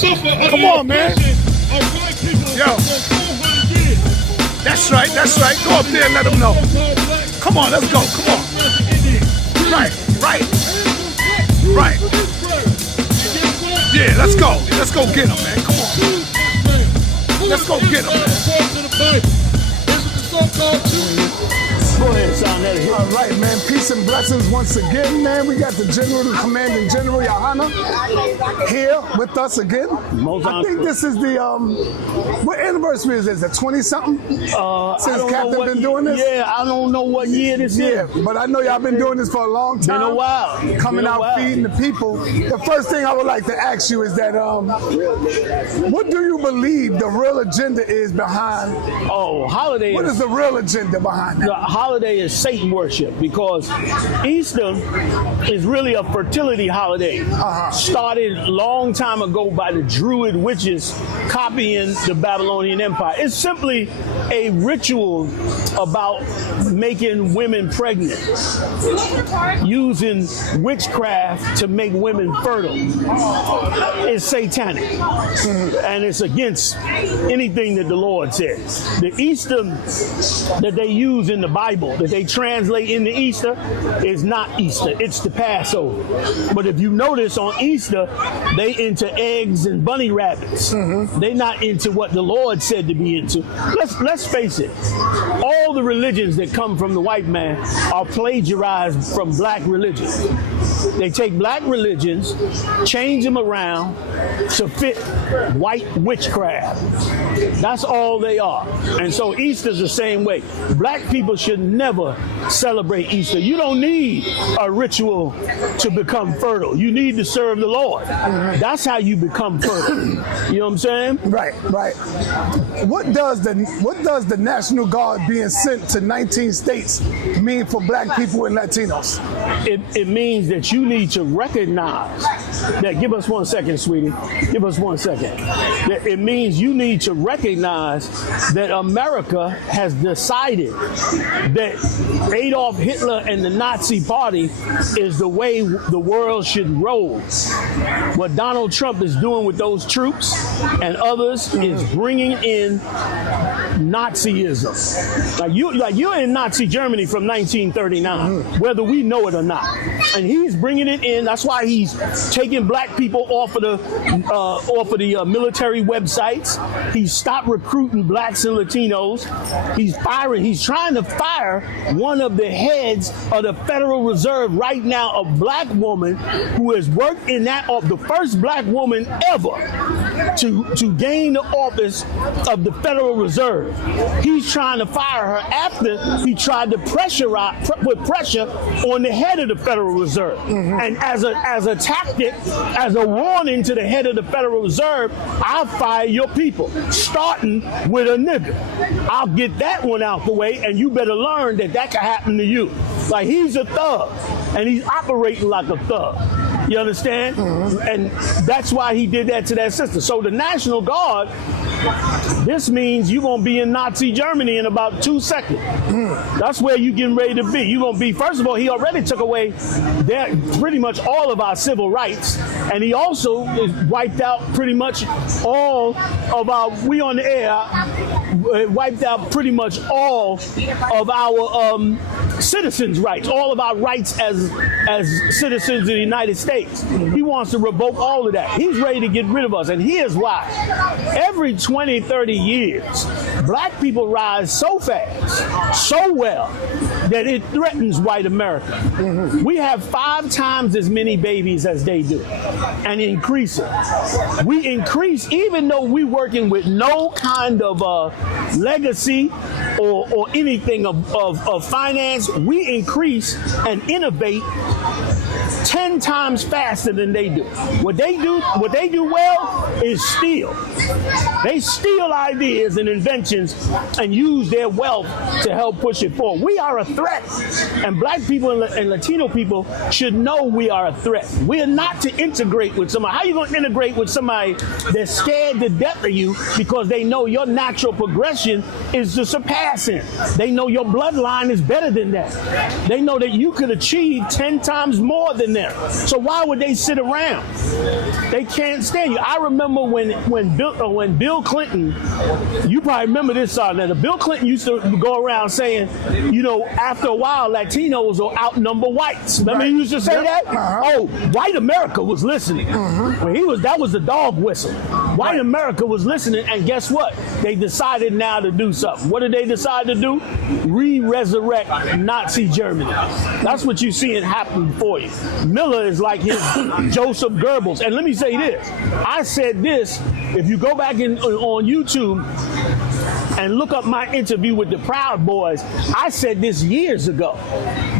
Come on, man. Yo. That's right. Go up there and let them know. Come on, let's go. Come on. Right. Yeah, let's go. Let's go get them, man. Come on. Let's go get them, man. Go ahead, son. All right, man. Peace and blessings once again, man. We got the General, the Commanding General Yahanna here with us again. I think this is the what anniversary is this? The 20-something? Since Captain been doing this? Yeah, I don't know what year this is. But I know y'all been doing this for a long time. Been a while. Coming out feeding the people. The first thing I would like to ask you is that what do you believe the real agenda is behind? Holiday. What is the real agenda behind that? The holiday is Satan worship, because Easter is really a fertility holiday. Started a long time ago by the Druid witches copying the Babylonian Empire. It's simply a ritual about making women pregnant, using witchcraft to make women fertile. It's satanic, and it's against anything that the Lord says. The Easter that they use in the Bible, that they translate into Easter, is not Easter. It's the Passover. But if you notice, on Easter, they into eggs and bunny rabbits. They're not into what the Lord said to be into. Let's face it. All the religions that come from the white man are plagiarized from black religions. They take black religions, change them around to fit white witchcraft. That's all they are. And so Easter's the same way. Black people should never celebrate Easter. You don't need a ritual to become fertile. You need to serve the Lord. That's how you become fertile. You know what I'm saying? Right. What does the National Guard being sent to 19 states mean for black people and Latinos? It means that you need to recognize that. Give us 1 second, sweetie. Give us 1 second. It means you need to recognize that America has decided that Adolf Hitler and the Nazi Party is the way the world should roll. What Donald Trump is doing with those troops and others is bringing in Nazism. Like you're in Nazi Germany from 1939, whether we know it or not. And he's bringing it in. That's why he's taking black people off of the military websites. He's stopped recruiting blacks and Latinos. He's trying to fire one of the heads of the Federal Reserve right now, a black woman who has worked in that, the first black woman ever to gain the office of the Federal Reserve. He's trying to fire her after he tried to put pressure on the head of the Federal Reserve. And as a tactic, as a warning to the head of the Federal Reserve, I'll fire your people, starting with a nigger. I'll get that one out the way, and you better learn that can happen to you. Like, he's a thug, and he's operating like a thug. You understand? And that's why he did that to that sister. So the National Guard, this means you're going to be in Nazi Germany in about 2 seconds. That's where you're getting ready to be. You're going to be, first of all, he already took away pretty much all of our civil rights. And he also wiped out pretty much all of our, we on the air, wiped out pretty much all of our citizens' rights, all of our rights as citizens of the United States. He wants to revoke all of that. He's ready to get rid of us. And here's why. Every 20, 30 years, black people rise so fast, so well, that it threatens white America. We have 5 times as many babies as they do, and increasing. We increase, even though we're working with no kind of legacy or anything of finance, we increase and innovate 10 times faster than they do. What they do well is steal. They steal ideas and inventions and use their wealth to help push it forward. We are a threat, and black people and Latino people should know we are a threat. We are not to integrate with somebody. How are you going to integrate with somebody that's scared to death of you because they know your natural progression is to surpass him? They know your bloodline is better than that. They know that you could achieve 10 times more than them. there. So why would they sit around? They can't stand you. I remember when Bill Clinton, you probably remember this, that Bill Clinton used to go around saying, you know, after a while, Latinos will outnumber whites. Remember he used to say that? Oh, white America was listening. When that was the dog whistle. White America was listening, and guess what? They decided now to do something. What did they decide to do? Resurrect Nazi Germany. That's what you're seeing happen for you. Miller is like his Joseph Goebbels. And let me say this. I said this, if you go back on YouTube and look up my interview with the Proud Boys, I said this years ago,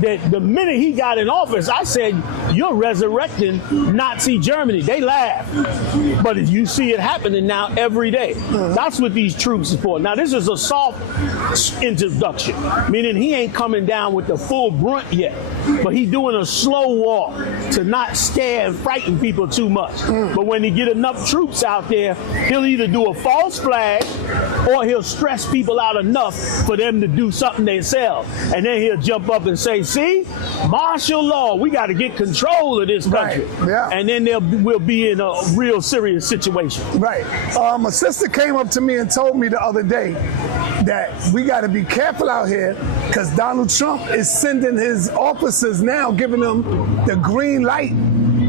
that the minute he got in office, I said, you're resurrecting Nazi Germany. They laughed. But you see it happening now every day. That's what these troops are for. Now, this is a soft introduction, meaning he ain't coming down with the full brunt yet, but he doing a slow walk to not scare and frighten people too much. But when he get enough troops out there, he'll either do a false flag or he'll stress people out enough for them to do something themselves. And then he'll jump up and say, see, martial law, we got to get control of this country. Right. Yeah. And then we'll be in a real serious situation. Right. A sister came up to me and told me the other day that we got to be careful out here because Donald Trump is sending his officers now, giving them the green light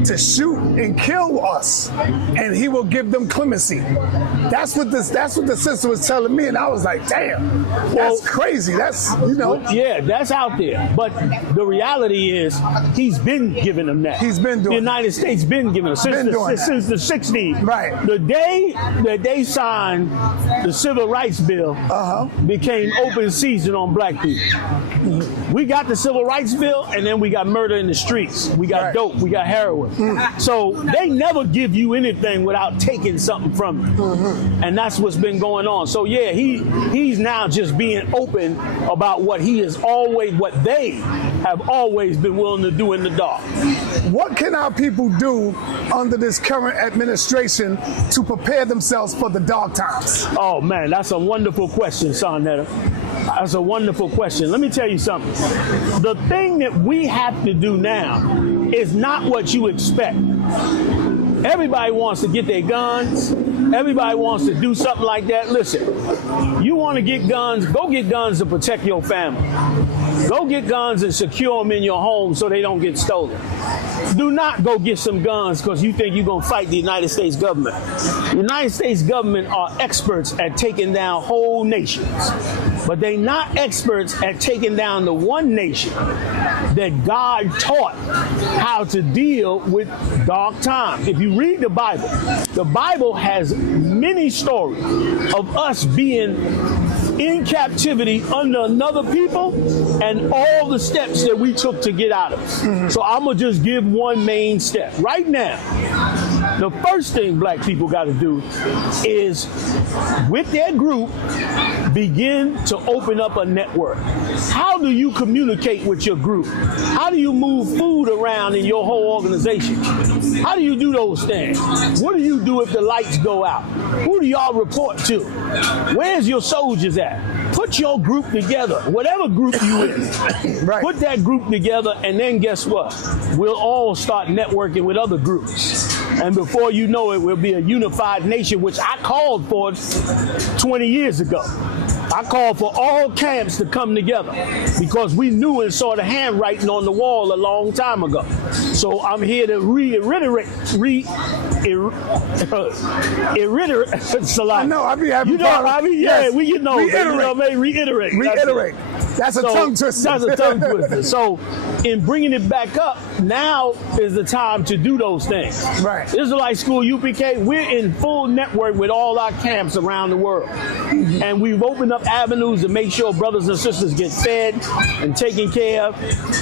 to shoot and kill us, and he will give them clemency. That's what the sister was telling me, and I was like, damn, that's crazy. That's, you know. Yeah, that's out there. But the reality is, he's been giving them that. He's been doing the United States been giving them since the 60s. Right. The day that they signed the Civil Rights Bill became open season on black people. We got the Civil Rights Bill, and then we got murder in the streets. We got dope. We got heroin. So they never give you anything without taking something from you. And that's what's been going on. So yeah, he's now just being open about what they have always been willing to do in the dark. What can our people do under this current administration to prepare themselves for the dark times? Oh man, that's a wonderful question, Sonetta. That's a wonderful question. Let me tell you something. The thing that we have to do now is not what you expect. Everybody wants to get their guns. Everybody wants to do something like that. Listen, you want to get guns, go get guns to protect your family. Go get guns and secure them in your home so they don't get stolen. Do not go get some guns because you think you're going to fight the United States government. The United States government are experts at taking down whole nations, but they're not experts at taking down the one nation that God taught how to deal with dark times. If you read the Bible has many stories of us being in captivity under another people and all the steps that we took to get out of it. So I'm going to just give one main step. Right now, the first thing black people got to do is, with their group, begin to open up a network. How do you communicate with your group? How do you move food around in your whole organization? How do you do those things? What do you do if the lights go out? Who do y'all report to? Where's your soldiers at? Put your group together, whatever group you in. Right. Put that group together, and then guess what? We'll all start networking with other groups. And before you know it, we'll be a unified nation, which I called for 20 years ago. I called for all camps to come together because we knew and saw the handwriting on the wall a long time ago. So I'm here to reiterate. I know, I be having reiterate. Reiterate. That's a tongue twister. That's a tongue twister. So in bringing it back up, now is the time to do those things. Right. Israelite School, UPK, we're in full network with all our camps around the world. And we've opened up avenues to make sure brothers and sisters get fed and taken care of.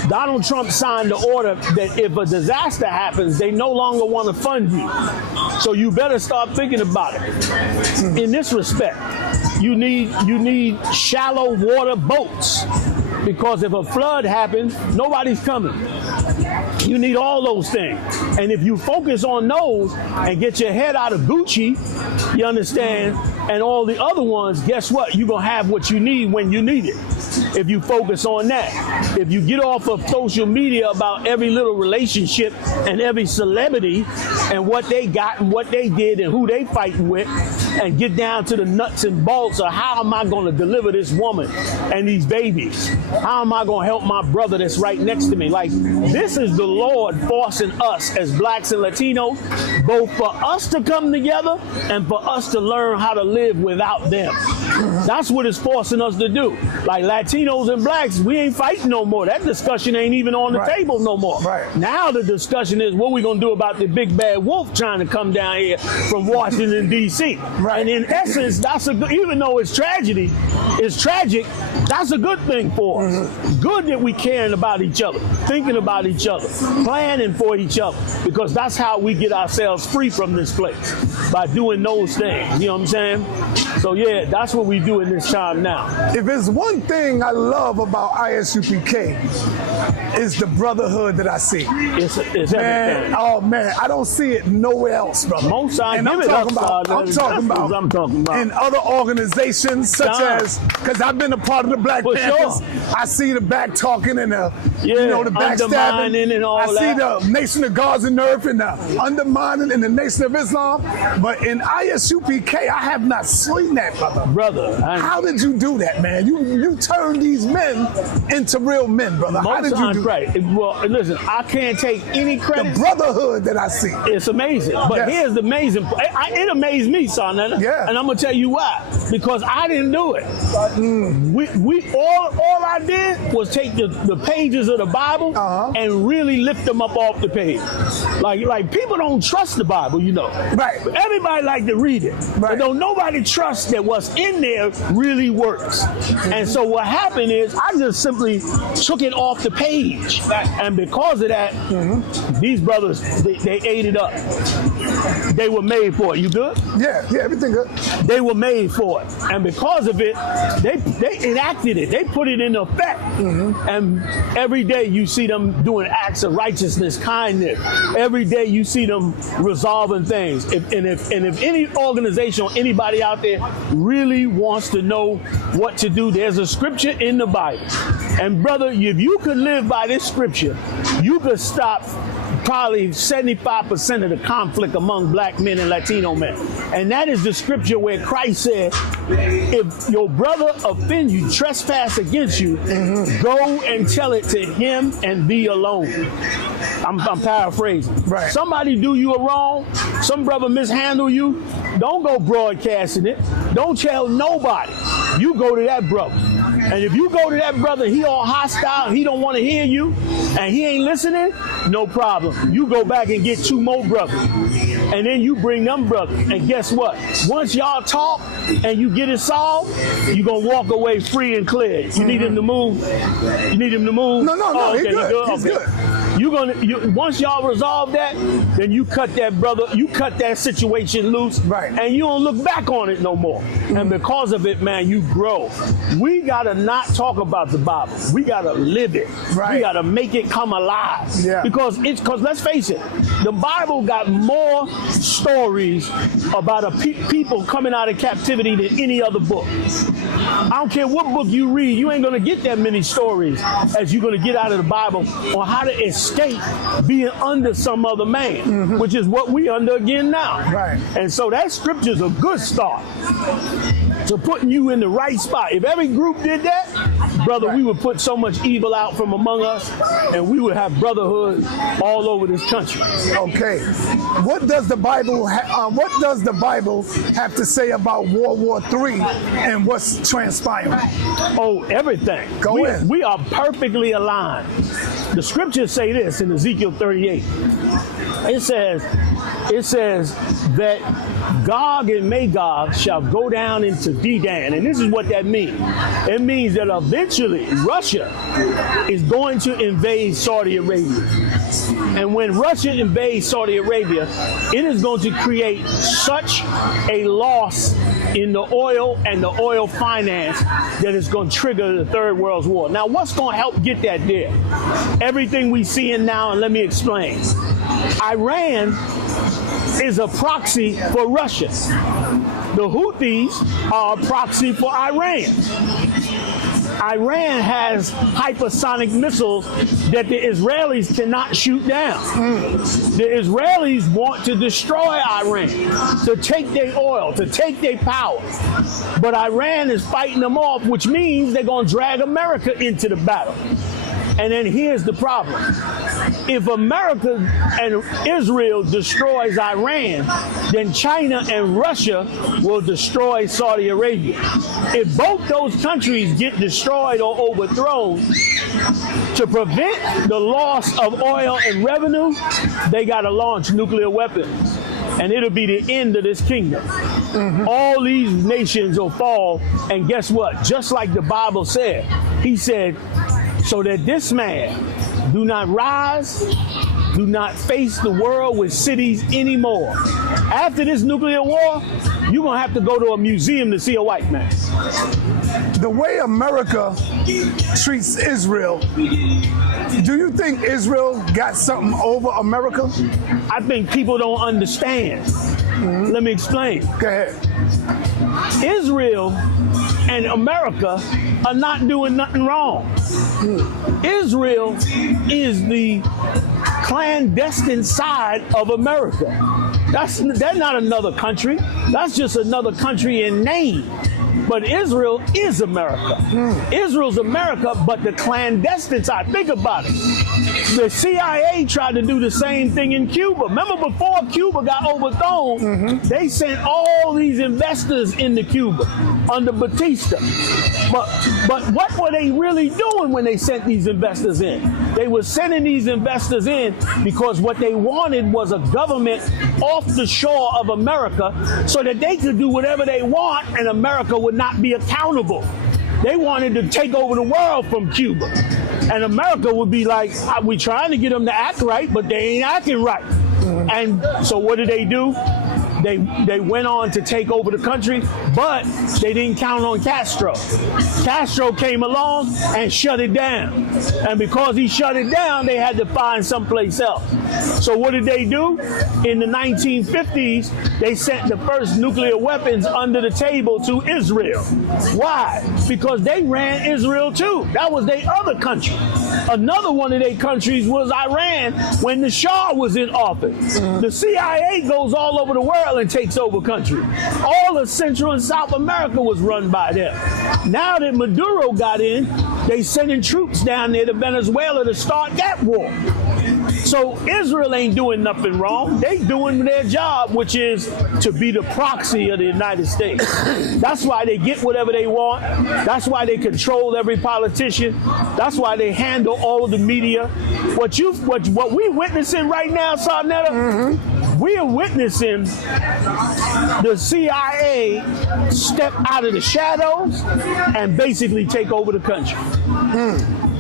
Donald Trump signed the order that if a disaster happens, they no longer want to fund you. So you better start thinking about it. In this respect, you need shallow water boats, because if a flood happens, nobody's coming. You need all those things. And if you focus on those and get your head out of Gucci, you understand, and all the other ones, guess what? You're going to have what you need when you need it. If you focus on that. If you get off of social media about every little relationship and every celebrity and what they got and what they did and who they fighting with, and get down to the nuts and bolts of how am I going to deliver this woman and these babies? How am I going to help my brother that's right next to me? Like, this is the Lord forcing us as blacks and Latinos, both for us to come together and for us to learn how to live without them. That's what it's forcing us to do. Like Latinos and blacks, we ain't fighting no more. That discussion ain't even on the table no more. Right. Now the discussion is what we going to do about the big bad wolf trying to come down here from Washington, D.C. Right. And in essence, that's a good, even though it's tragedy, it's tragic, that's a good thing for us. Good that we caring about each other, thinking about each other, planning for each other, because that's how we get ourselves free from this place, by doing those things. You know what I'm saying? So yeah, that's what we do in this time now. If there's one thing I love about ISUPK, is the brotherhood that I see. It's man, everything. oh man, I don't see it nowhere else, brother. Most times, I'm talking about in other organizations such as, because I've been a part of the Black Panthers. Sure. I see the back talking and the, you know, the backstabbing. And all I see that. the Nation of God's and Earth and the undermining in the Nation of Islam. But in ISUPK, I have not seen that, brother. How did you do that, man? You turned these men into real men, brother. How did you do right. Well, listen, I can't take any credit. The brotherhood that I see. It's amazing. But here's the amazing part. It amazed me, son. Yeah. And I'm going to tell you why. Because I didn't do it. All I did was take the pages of the Bible and really lift them up off the page. Like people don't trust the Bible, you know. Right. But everybody like to read it. Right. But don't nobody trust that what's in there really works. And so what happened is I just simply took it off the page. And because of that, these brothers, they ate it up. They were made for it. You good? Yeah, everything good. They were made for it. And because of it, they enacted it. They put it in effect. And every day you see them doing acts of righteousness, kindness. Every day you see them resolving things. If any organization or anybody out there really wants to know what to do, there's a scripture in the Bible. And brother, if you could live by this scripture, you could stop probably 75% of the conflict among black men and Latino men. And that is the scripture where Christ said, if your brother offend you, trespass against you, go and tell it to him and be alone. I'm paraphrasing. Right. Somebody do you a wrong, some brother mishandle you, don't go broadcasting it. Don't tell nobody. You go to that brother. And if you go to that brother, he all hostile, he don't want to hear you, and he ain't listening, no problem. You go back and get 2 more brothers. And then you bring them brothers. And guess what? Once y'all talk and you get it solved, you're going to walk away free and clear. You need him to move? You need him to move? No, okay, he's good. He's good. Once y'all resolve that, then you cut that situation loose, right? And you don't look back on it no more. And because of it, man, you grow. We gotta not talk about the Bible. We gotta live it. Right. We gotta make it come alive. Yeah. Because let's face it, the Bible got more stories about people coming out of captivity than any other book. I don't care what book you read, you ain't gonna get that many stories as you're gonna get out of the Bible on how to escape being under some other man, which is what we under again now. Right. And so that scripture's a good start to putting you in the right spot. If every group did that, brother, we would put so much evil out from among us, and we would have brotherhood all over this country. Okay. What does the Bible have to say about World War III and what's transpiring? Oh, everything. Go in. We are perfectly aligned. The scriptures say this in Ezekiel 38. It says that Gog and Magog shall go down into Dedan. And this is what that means. It means that eventually Russia is going to invade Saudi Arabia. And when Russia invades Saudi Arabia, it is going to create such a loss in the oil and the oil finance that is going to trigger the Third World War. Now, what's going to help get that there? Everything we see in now, and let me explain. Iran is a proxy for Russia. The Houthis are a proxy for Iran. Iran has hypersonic missiles that the Israelis cannot shoot down. The Israelis want to destroy Iran, to take their oil, to take their power. But Iran is fighting them off, which means they're going to drag America into the battle. And then here's the problem. If America and Israel destroys Iran, then China and Russia will destroy Saudi Arabia. If both those countries get destroyed or overthrown, to prevent the loss of oil and revenue, they got to launch nuclear weapons. And it'll be the end of this kingdom. All these nations will fall. And guess what? Just like the Bible said, he said, so that this man do not rise, do not face the world with cities anymore. After this nuclear war, you're going to have to go to a museum to see a white man. The way America treats Israel, do you think Israel got something over America? I think people don't understand. Let me explain. Go ahead. Israel and America are not doing nothing wrong. Israel is the clandestine side of America. They're not another country. That's just another country in name. But Israel is America. Israel's America, but the clandestine side. Think about it. The CIA tried to do the same thing in Cuba. Remember, before Cuba got overthrown, they sent all these investors into Cuba under Batista. But what were they really doing when they sent these investors in? They were sending these investors in because what they wanted was a government off the shore of America so that they could do whatever they want and America would not be accountable. They wanted to take over the world from Cuba. And America would be like, we trying to get them to act right, but they ain't acting right. And so what did they do? They went on to take over the country, but they didn't count on Castro. Castro came along and shut it down. And because he shut it down, they had to find someplace else. So what did they do? In the 1950s, they sent the first nuclear weapons under the table to Israel. Why? Because they ran Israel too. That was their other country. Another one of their countries was Iran when the Shah was in office. The CIA goes all over the world and takes over country. All of Central and South America was run by them. Now that Maduro got in, they sending troops down there to Venezuela to start that war. So Israel ain't doing nothing wrong. They doing their job, which is to be the proxy of the United States. That's why they get whatever they want. That's why they control every politician. That's why they handle all of the media. What we witnessing right now, Sarnetta, we are witnessing the CIA step out of the shadows and basically take over the country.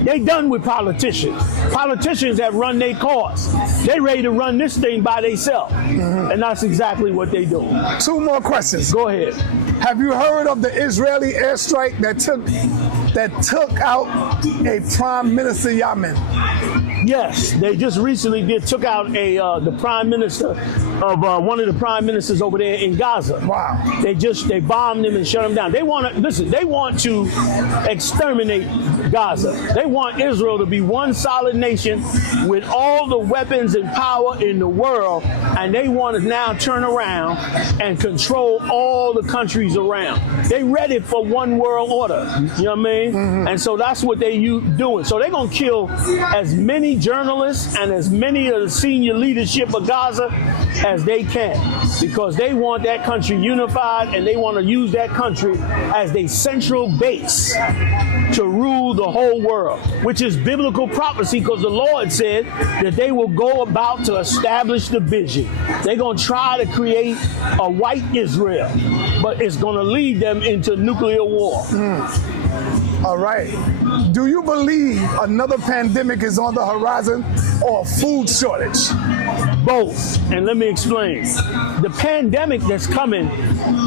They done with politicians. Politicians have run their course. They ready to run this thing by themselves. And that's exactly what they do. Two more questions. Go ahead. Have you heard of the Israeli airstrike that took out a Prime Minister Yahanna? Yes, they just recently took out the prime minister of one of the prime ministers over there in Gaza. Wow. They bombed him and shut him down. They want to exterminate Gaza. They want Israel to be one solid nation with all the weapons and power in the world, and they want to now turn around and control all the countries around. They ready for one world order. You know what I mean? And so that's what they doing. So they're gonna kill as many journalists and as many of the senior leadership of Gaza as they can, because they want that country unified and they want to use that country as their central base to rule the whole world, which is biblical prophecy, because the Lord said that they will go about to establish the vision. They're going to try to create a white Israel, but it's going to lead them into nuclear war. All right. Do you believe another pandemic is on the horizon or a food shortage? Both, and let me explain. The pandemic that's coming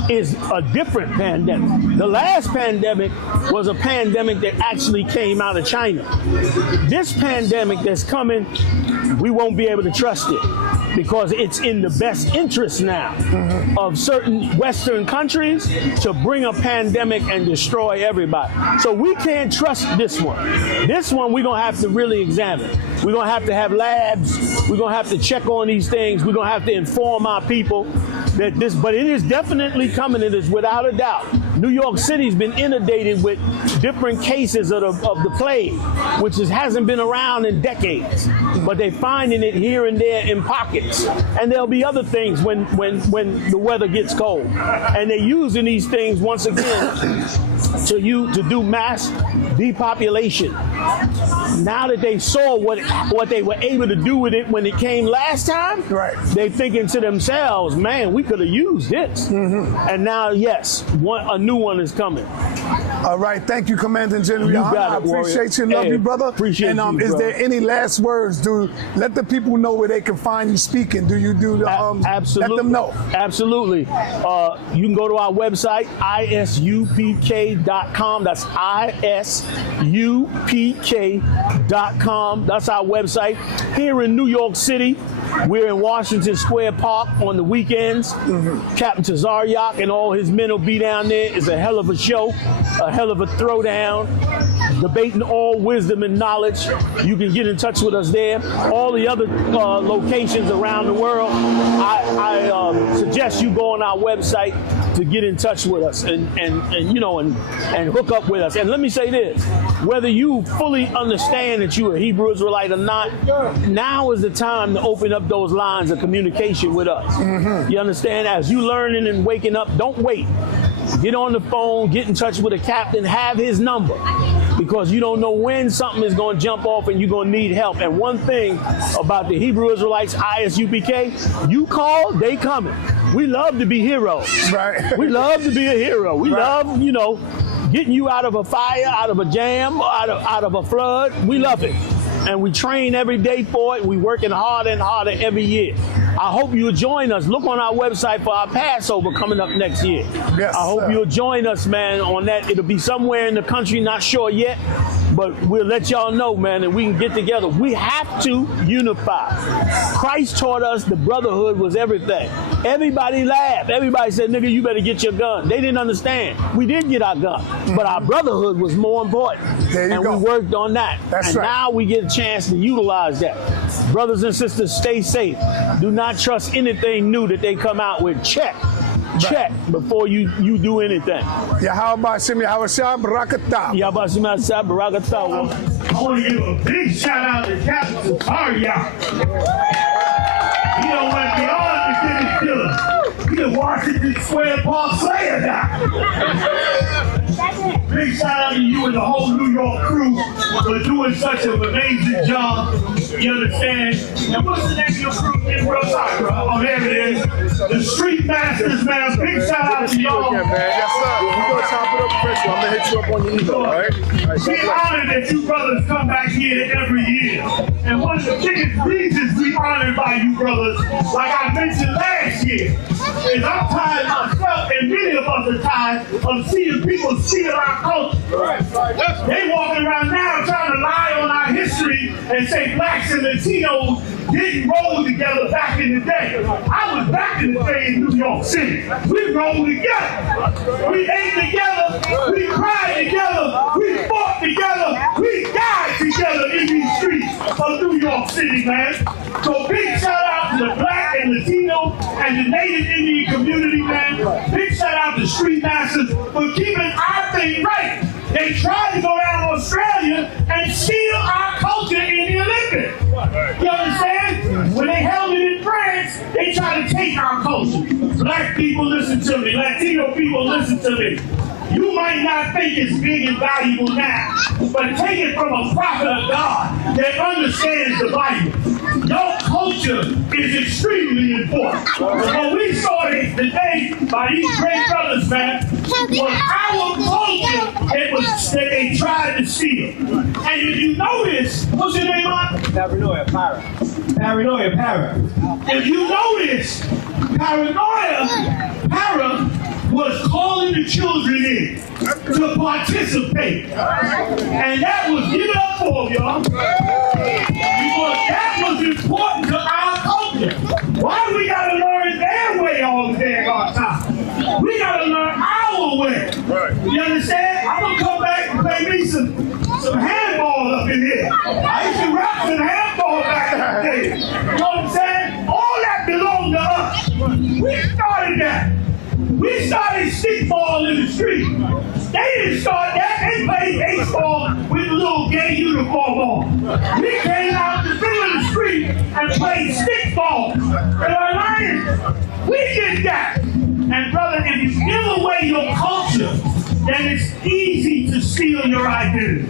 is a different pandemic. The last pandemic was a pandemic that actually came out of China. This pandemic that's coming, we won't be able to trust it because it's in the best interest now of certain Western countries to bring a pandemic and destroy everybody. So we can't trust this one. This one we're going to have to really examine. We're going to have labs. We're going to have to check on these things. We're going to have to inform our people that this, but it is definitely coming. It is without a doubt. New York City's been inundated with different cases of the plague, which hasn't been around in decades. But they're finding it here and there in pockets. And there'll be other things when the weather gets cold. And they're using these things once again to do mass depopulation. Now that they saw what they were able to do with it when it came last time, right, they thinking to themselves, man, we could have used this. And now, yes, a new one is coming. All right, thank you, Commanding General. You got it, I appreciate you, love you, brother. Appreciate you, is brother. there any last words? Let the people know where they can find you speaking. Do you do the absolutely. Let them know. Absolutely. You can go to our website, isupk.com. That's isupk.com. That's our website. Here in New York City, we're in Washington Square Park on the weekends. Captain Tazaryak and all his men will be down there. It's a hell of a show, a hell of a throwdown, debating all wisdom and knowledge. You can get in touch with us there. All the other locations around the world, I suggest you go on our website to get in touch with us and hook up with us. And let me say this, whether you fully understand that you're a Hebrew Israelite or not, now is the time to open up those lines of communication with us. You understand? As you learning and waking up, don't wait. Get on the phone, get in touch with a captain, have his number, because you don't know when something is going to jump off and you're going to need help. And one thing about the Hebrew Israelites, ISUPK, you call, they coming. We love to be heroes. Right. We love to be a hero. We love, getting you out of a fire, out of a jam, out of a flood. We love it. And we train every day for it. We're working harder and harder every year. I hope you'll join us. Look on our website for our Passover coming up next year. Yes, I hope you'll join us, man, on that. It'll be somewhere in the country, not sure yet, but we'll let y'all know, man, and we can get together. We have to unify. Christ taught us the brotherhood was everything. Everybody laughed. Everybody said, nigga, you better get your gun. They didn't understand. We did get our gun, but our brotherhood was more important. There you go. We worked on that. That's right. Now we get a chance to utilize that. Brothers and sisters, stay safe. Do not trust anything new that they come out with. Check before you do anything. Yahweh Shem Yahweh Shah Barakatah. Yahweh Shem Yahweh Shah Barakatah. I want to give a big shout out to Captain Tonic. He done went beyond the Dennis killer. He the Washington Square Park Slayer now. Big shout out to you and the whole New York crew for doing such an amazing job. You understand? And what's the name of your crew? Oh, there it is. The Street Masters, man. Big shout out to y'all. Yes, sir. We're going to chop it up fresh. I'm going to hit you up on your email, all right? We're honored that you brothers come back here every year. And one of the biggest reasons we honored by you brothers, like I mentioned last year, is I'm tired myself, and many of us are tired of seeing people steal our culture. They walking around now trying to lie on our history and say blacks and Latinos didn't roll together back in the day. I was back in the day in New York City. We rolled together. We ate together. We cried together. We fought together. We died together in these streets of New York City, man. So big shout out to the black and Latino and the Native Indian community, man. Big shout out to Street Masters for keeping our thing right. They tried to go down to Australia and steal our culture in the Olympics. You understand? When they held it in France, they tried to take our culture. Black people, listen to me. Latino people, listen to me. You might not think it's big and valuable now, but take it from a prophet of God that understands the Bible. Your culture is extremely important. When we saw it today made by these great brothers, man, was our culture. It was that they tried to steal. And if you notice, what's your name, Mark? Paranoia, para. Paranoia, para. If you notice, para was calling the children in to participate. And that was, give it up for y'all. Because that was important to our culture. Why do we gotta learn their way all the damn time? We gotta learn our way. You understand? I'm gonna come back and play me some handball up in here. I used to rap some handball back in the day. You know what I'm saying? All that belonged to us. We started that. We started stickball in the street. They didn't start that. They played baseball with a little gay uniform on. We came out the middle of the street and played stickball. And our lions, we did that. And brother, if you give away your culture, then it's easy to steal your identity.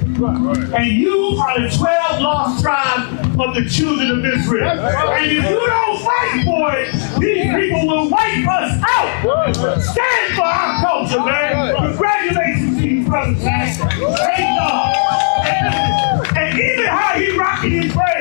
And you are the 12 lost tribes of the children of Israel. And if you don't fight for it, these people will wipe us out. Stand for our culture, man. Congratulations to you, brothers, man. Praise God. And even how he rocking his praise.